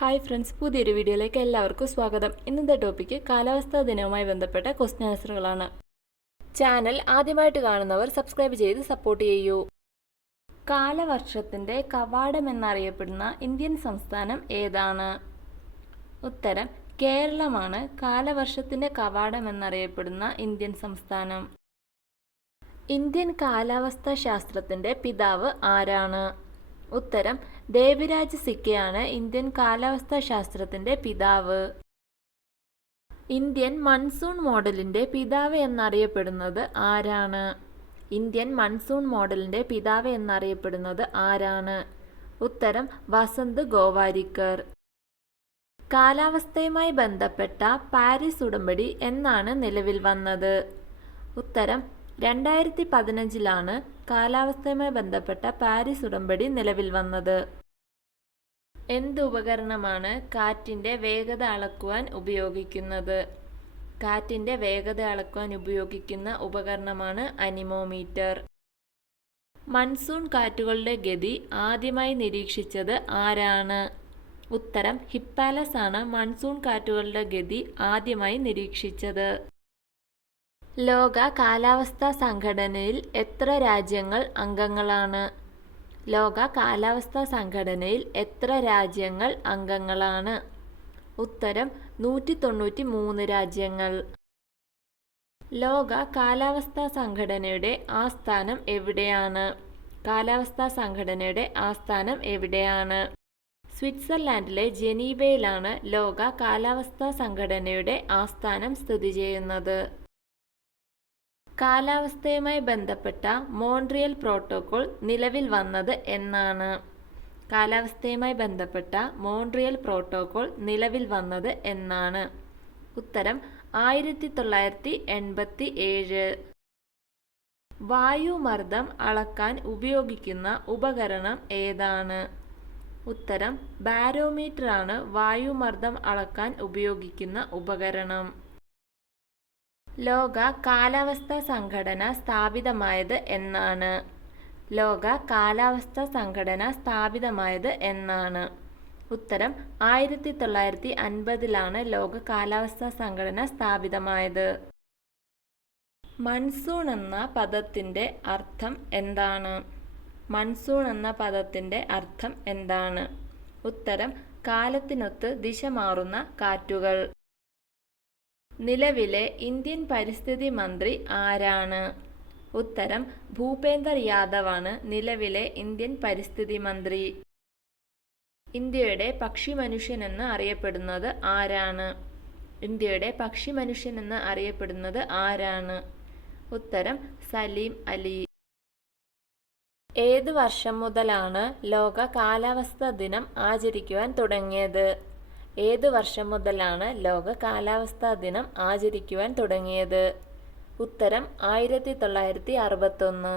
Hi friends പുതിയൊരു വീഡിയോയിലേക്ക് എല്ലാവർക്കും സ്വാഗതം. ഇന്നത്തെ ടോപ്പിക്ക് കാലാവസ്ഥാ ദിനവുമായി ബന്ധപ്പെട്ട ക്വസ്റ്റ്യൻ ആൻസറുകളാണ് ചാനൽ ആദ്യമായിട്ട് കാണുന്നവർ സബ്സ്ക്രൈബ് ചെയ്ത് സപ്പോർട്ട് ചെയ്യൂ. കാലവർഷത്തിന്റെ കവാടം എന്നറിയപ്പെടുന്ന ഇന്ത്യൻ സംസ്ഥാനം ഏതാണ്? ഉത്തരം കേരളമാണ് കാലവർഷത്തിന്റെ കവാടം എന്നറിയപ്പെടുന്ന ഇന്ത്യൻ സംസ്ഥാനം. ഇന്ത്യൻ കാലാവസ്ഥാ ശാസ്ത്രത്തിന്റെ പിതാവ് ആരാണ്? ഉത്തരം ദേവിരാജ് സിക്കയാണ് ഇന്ത്യൻ കാലാവസ്ഥാ ശാസ്ത്രത്തിന്റെ പിതാവ്. ഇന്ത്യൻ മൺസൂൺ മോഡലിന്റെ പിതാവ് എന്നറിയപ്പെടുന്നത് ആരാണ്? ഇന്ത്യൻ മൺസൂൺ മോഡലിന്റെ പിതാവ് എന്നറിയപ്പെടുന്നത് ആരാണ്? ഉത്തരം വസന്ത് ഗോവാരിക്കർ. കാലാവസ്ഥയുമായി ബന്ധപ്പെട്ട പാരീസ് ഉടമ്പടി എന്നാണ് നിലവിൽ വന്നത്. ഉത്തരം രണ്ടായിരത്തി പതിനഞ്ചിലാണ് കാലാവസ്ഥയുമായി ബന്ധപ്പെട്ട പാരീസ് ഉടമ്പടി നിലവിൽ വന്നത്. എന്ത് ഉപകരണമാണ് കാറ്റിന്റെ വേഗത അളക്കുവാൻ ഉപയോഗിക്കുന്നത്? കാറ്റിന്റെ വേഗത അളക്കുവാൻ ഉപയോഗിക്കുന്ന ഉപകരണമാണ് അനിമോമീറ്റർ. മൺസൂൺ കാറ്റുകളുടെ ഗതി ആദ്യമായി നിരീക്ഷിച്ചത് ആരാണ്? ഉത്തരം ഹിപ്പാലസ് ആണ് മൺസൂൺ കാറ്റുകളുടെ ഗതി ആദ്യമായി നിരീക്ഷിച്ചത്. ലോക കാലാവസ്ഥാ സംഘടനയിൽ എത്ര രാജ്യങ്ങൾ അംഗങ്ങളാണ്? ലോക കാലാവസ്ഥാ സംഘടനയിൽ എത്ര രാജ്യങ്ങൾ അംഗങ്ങളാണ്? ഉത്തരം നൂറ്റി തൊണ്ണൂറ്റി മൂന്ന് രാജ്യങ്ങൾ. ലോക കാലാവസ്ഥാ സംഘടനയുടെ ആസ്ഥാനം എവിടെയാണ്? കാലാവസ്ഥാ സംഘടനയുടെ ആസ്ഥാനം എവിടെയാണ്? സ്വിറ്റ്സർലാൻഡിലെ ജനീവയിലാണ് ലോക കാലാവസ്ഥാ സംഘടനയുടെ ആസ്ഥാനം സ്ഥിതി ചെയ്യുന്നത്. കാലാവസ്ഥയുമായി ബന്ധപ്പെട്ട മോൺട്രിയൽ പ്രോട്ടോകോൾ നിലവിൽ വന്നത് എന്നാണ്. കാലാവസ്ഥയുമായി ബന്ധപ്പെട്ട മോൺട്രിയൽ പ്രോട്ടോകോൾ നിലവിൽ വന്നത് എന്നാണ്. ഉത്തരം ആയിരത്തി തൊള്ളായിരത്തി എൺപത്തി ഏഴ് വായുമർദ്ദം അളക്കാൻ ഉപയോഗിക്കുന്ന ഉപകരണം ഏതാണ്? ഉത്തരം ബാരോമീറ്റർ ആണ് വായുമർദ്ദം അളക്കാൻ ഉപയോഗിക്കുന്ന ഉപകരണം. ലോക കാലാവസ്ഥാ സംഘടന സ്ഥാപിതമായത് എന്നാണ്. ലോക കാലാവസ്ഥാ സംഘടന സ്ഥാപിതമായത് എന്നാണ്. ഉത്തരം ആയിരത്തി തൊള്ളായിരത്തി അൻപതിലാണ് ലോക കാലാവസ്ഥാ സംഘടന സ്ഥാപിതമായത്. മൺസൂൺ എന്ന പദത്തിന്റെ അർത്ഥം എന്താണ്? മൺസൂൺ എന്ന പദത്തിന്റെ അർത്ഥം എന്താണ്? ഉത്തരം കാലത്തിനൊത്ത് ദിശ മാറുന്ന കാറ്റുകൾ. നിലവിലെ ഇന്ത്യൻ പരിസ്ഥിതി മന്ത്രി ആരാണ്? ഉത്തരം ഭൂപേന്ദർ യാദവാണ് നിലവിലെ ഇന്ത്യൻ പരിസ്ഥിതി മന്ത്രി. ഇന്ത്യയുടെ പക്ഷി മനുഷ്യൻ എന്ന് അറിയപ്പെടുന്നത് ആരാണ്? ഇന്ത്യയുടെ പക്ഷി മനുഷ്യൻ എന്ന് അറിയപ്പെടുന്നത് ആരാണ്? ഉത്തരം സലീം അലി. ഏത് വർഷം മുതലാണ് ലോക കാലാവസ്ഥാ ദിനം ആചരിക്കുവാൻ തുടങ്ങിയത്? ഏത് വർഷം മുതലാണ് ലോക കാലാവസ്ഥാ ദിനം ആചരിക്കുവാൻ തുടങ്ങിയത്? ഉത്തരം ആയിരത്തി തൊള്ളായിരത്തി അറുപത്തൊന്ന്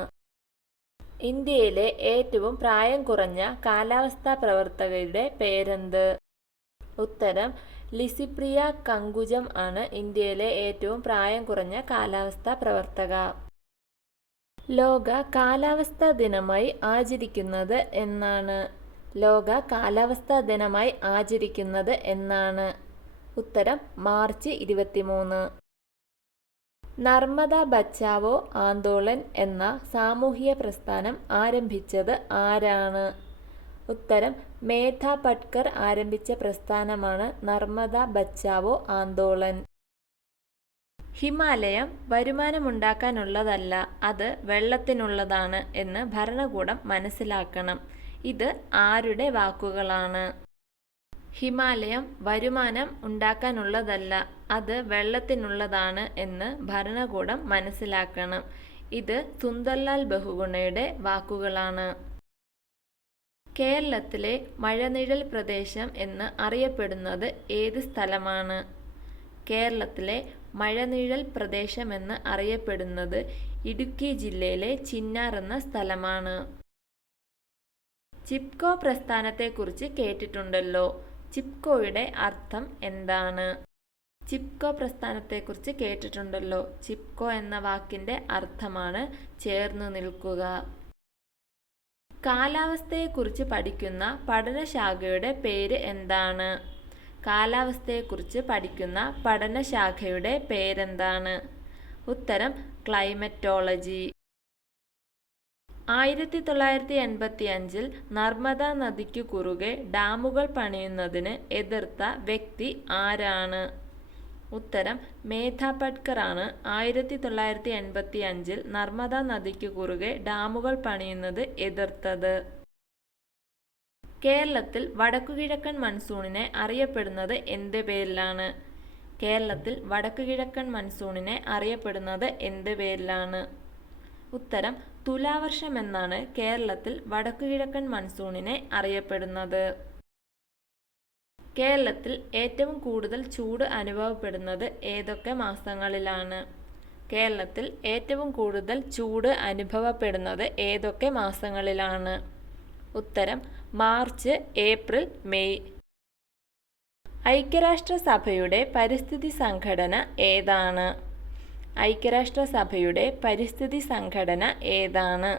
ഇന്ത്യയിലെ ഏറ്റവും പ്രായം കുറഞ്ഞ കാലാവസ്ഥാ പ്രവർത്തകരുടെ പേരെന്ത്? ഉത്തരം ലിസിപ്രിയ കങ്കുജം ആണ് ഇന്ത്യയിലെ ഏറ്റവും പ്രായം കുറഞ്ഞ കാലാവസ്ഥാ പ്രവർത്തക. ലോക കാലാവസ്ഥാ ദിനമായി ആചരിക്കുന്നത് എന്നാണ്. ലോക കാലാവസ്ഥാ ദിനമായി ആചരിക്കുന്നത് എന്നാണ് ഉത്തരം മാർച്ച് ഇരുപത്തിമൂന്ന്. നർമ്മദ ബച്ചാവോ ആന്തോളൻ എന്ന സാമൂഹിക പ്രസ്ഥാനം ആരംഭിച്ചത് ആരാണ്? ഉത്തരം മേധ പട്കർ ആരംഭിച്ച പ്രസ്ഥാനമാണ് നർമ്മദ ബച്ചാവോ ആന്തോളൻ ഹിമാലയം വരുമാനമുണ്ടാക്കാനുള്ളതല്ല അത് വെള്ളത്തിനുള്ളതാണ് എന്ന് ഭരണകൂടം മനസ്സിലാക്കണം. ഇത് ആരുടെ വാക്കുകളാണ്? ഹിമാലയം വരുമാനം ഉണ്ടാക്കാനുള്ളതല്ല അത് വെള്ളത്തിനുള്ളതാണ് എന്ന് ഭരണകൂടം മനസ്സിലാക്കണം. ഇത് സുന്ദർലാൽ ബഹുഗുണയുടെ വാക്കുകളാണ്. കേരളത്തിലെ മഴനിഴൽ പ്രദേശം എന്ന് അറിയപ്പെടുന്നത് ഏത് സ്ഥലമാണ്? കേരളത്തിലെ മഴനിഴൽ പ്രദേശമെന്ന് അറിയപ്പെടുന്നത് ഇടുക്കി ജില്ലയിലെ ചിന്നാർ എന്ന സ്ഥലമാണ്. ചിപ്കോ പ്രസ്ഥാനത്തെക്കുറിച്ച് കേട്ടിട്ടുണ്ടല്ലോ. ചിപ്കോയുടെ അർത്ഥം എന്താണ്? ചിപ്കോ പ്രസ്ഥാനത്തെക്കുറിച്ച് കേട്ടിട്ടുണ്ടല്ലോ. ചിപ്കോ എന്ന വാക്കിന്റെ അർത്ഥമാണ് ചേർന്നു നിൽക്കുക. കാലാവസ്ഥയെക്കുറിച്ച് പഠിക്കുന്ന പഠനശാഖയുടെ പേര് എന്താണ്? കാലാവസ്ഥയെക്കുറിച്ച് പഠിക്കുന്ന പഠനശാഖയുടെ പേരെന്താണ്? ഉത്തരം ക്ലൈമറ്റോളജി. ആയിരത്തി തൊള്ളായിരത്തി എൺപത്തി അഞ്ചിൽ നർമ്മദ നദിക്കു കുറുകെ ഡാമുകൾ പണിയുന്നതിന് എതിർത്ത വ്യക്തി ആരാണ്? ഉത്തരം മേധ പട്കർ ആണ് ആയിരത്തി തൊള്ളായിരത്തി എൺപത്തി അഞ്ചിൽ നർമ്മദ നദിക്കു കുറുകെ ഡാമുകൾ പണിയുന്നത് എതിർത്തത്. കേരളത്തിൽ വടക്കുകിഴക്കൻ മൺസൂണിനെ അറിയപ്പെടുന്നത് എന്ത് പേരിലാണ്? കേരളത്തിൽ വടക്കുകിഴക്കൻ മൺസൂണിനെ അറിയപ്പെടുന്നത് എന്ത് പേരിലാണ്? ഉത്തരം തുലാവർഷമെന്നാണ് കേരളത്തിൽ വടക്കുകിഴക്കൻ മൺസൂണിനെ അറിയപ്പെടുന്നത്. കേരളത്തിൽ ഏറ്റവും കൂടുതൽ ചൂട് അനുഭവപ്പെടുന്നത് ഏതൊക്കെ മാസങ്ങളിലാണ്? കേരളത്തിൽ ഏറ്റവും കൂടുതൽ ചൂട് അനുഭവപ്പെടുന്നത് ഏതൊക്കെ മാസങ്ങളിലാണ്? ഉത്തരം മാർച്ച് ഏപ്രിൽ മെയ്. ഐക്യരാഷ്ട്രസഭയുടെ പരിസ്ഥിതി സംഘടന ഏതാണ്? ഐക്യരാഷ്ട്രസഭയുടെ പരിസ്ഥിതി സംഘടന ഏതാണ്?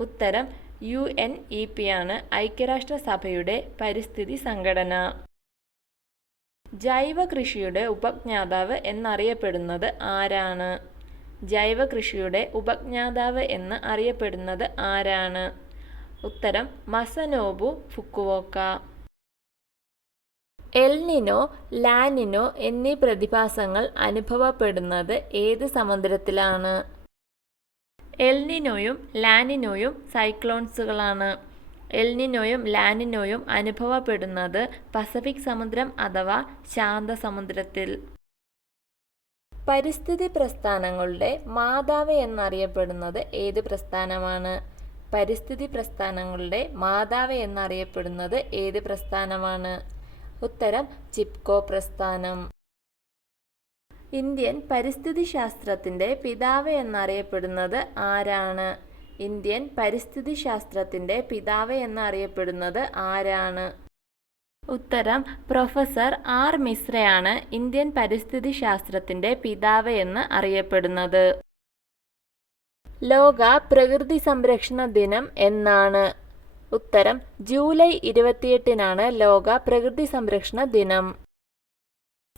ഉത്തരം യു എൻ ഇ പി ആണ് ഐക്യരാഷ്ട്രസഭയുടെ പരിസ്ഥിതി സംഘടന. ജൈവ കൃഷിയുടെ ഉപജ്ഞാതാവ് എന്നറിയപ്പെടുന്നത് ആരാണ്? ജൈവ കൃഷിയുടെ ഉപജ്ഞാതാവ് എന്ന് അറിയപ്പെടുന്നത് ആരാണ്? ഉത്തരം മസനോബു ഫുക്കുവോക്ക. എൽനിനോ ലാനിനോ എന്നീ പ്രതിഭാസങ്ങൾ അനുഭവപ്പെടുന്നത് ഏത് സമുദ്രത്തിലാണ്? എൽനിനോയും ലാനിനോയും സൈക്ലോൺസുകളാണ്. എൽനിനോയും ലാനിനോയും അനുഭവപ്പെടുന്നത് പസഫിക് സമുദ്രം അഥവാ ശാന്തസമുദ്രത്തിൽ പരിസ്ഥിതി പ്രസ്ഥാനങ്ങളുടെ മാതാവ് എന്നറിയപ്പെടുന്നത് ഏത് പ്രസ്ഥാനമാണ്? പരിസ്ഥിതി പ്രസ്ഥാനങ്ങളുടെ മാതാവ് എന്നറിയപ്പെടുന്നത് ഏത് പ്രസ്ഥാനമാണ്? ഉത്തരം ചിപ്കോ പ്രസ്ഥാനം. ഇന്ത്യൻ പരിസ്ഥിതി ശാസ്ത്രത്തിന്റെ പിതാവ് എന്നറിയപ്പെടുന്നത് ആരാണ്? ഇന്ത്യൻ പരിസ്ഥിതി ശാസ്ത്രത്തിന്റെ പിതാവ് എന്നറിയപ്പെടുന്നത് ആരാണ്? ഉത്തരം പ്രൊഫസർ ആർ മിശ്രയാണ് ഇന്ത്യൻ പരിസ്ഥിതി ശാസ്ത്രത്തിന്റെ പിതാവ് എന്ന് അറിയപ്പെടുന്നത്. ലോക പ്രകൃതി സംരക്ഷണ ദിനം എന്നാണ്. ഉത്തരം ജൂലൈ ഇരുപത്തിയെട്ടിനാണ് ലോക പ്രകൃതി സംരക്ഷണ ദിനം.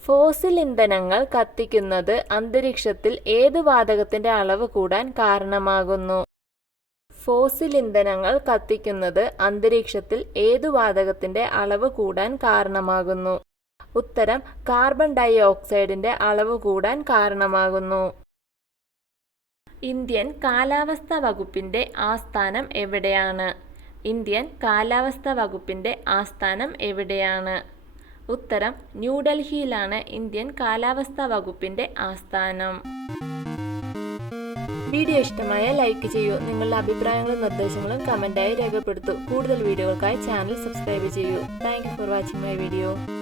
ഫോസിൽ ഇന്ധനങ്ങൾ കത്തിക്കുന്നത് അന്തരീക്ഷത്തിൽ ഏത് വാതകത്തിന്റെ അളവ് കൂടാൻ കാരണമാകുന്നു? ഫോസിൽ ഇന്ധനങ്ങൾ കത്തിക്കുന്നത് അന്തരീക്ഷത്തിൽ ഏതു വാതകത്തിന്റെ അളവ് കൂടാൻ കാരണമാകുന്നു? ഉത്തരം കാർബൺ ഡൈ ഓക്സൈഡിന്റെ അളവ് കൂടാൻ കാരണമാകുന്നു. ഇന്ത്യൻ കാലാവസ്ഥ വകുപ്പിന്റെ ആസ്ഥാനം എവിടെയാണ്? ഇന്ത്യൻ കാലാവസ്ഥാ വകുപ്പിന്റെ ആസ്ഥാനം എവിടെയാണ്? ഉത്തരം ന്യൂഡൽഹിയിലാണ് ഇന്ത്യൻ കാലാവസ്ഥാ വകുപ്പിന്റെ ആസ്ഥാനം. വീഡിയോ ഇഷ്ടമായ ലൈക്ക് ചെയ്യൂ. നിങ്ങളുടെ അഭിപ്രായങ്ങളും നിർദ്ദേശങ്ങളും കമന്റായി രേഖപ്പെടുത്തൂ. കൂടുതൽ വീഡിയോകൾക്കായി ചാനൽ സബ്സ്ക്രൈബ് ചെയ്യൂ. Thank for watching my video.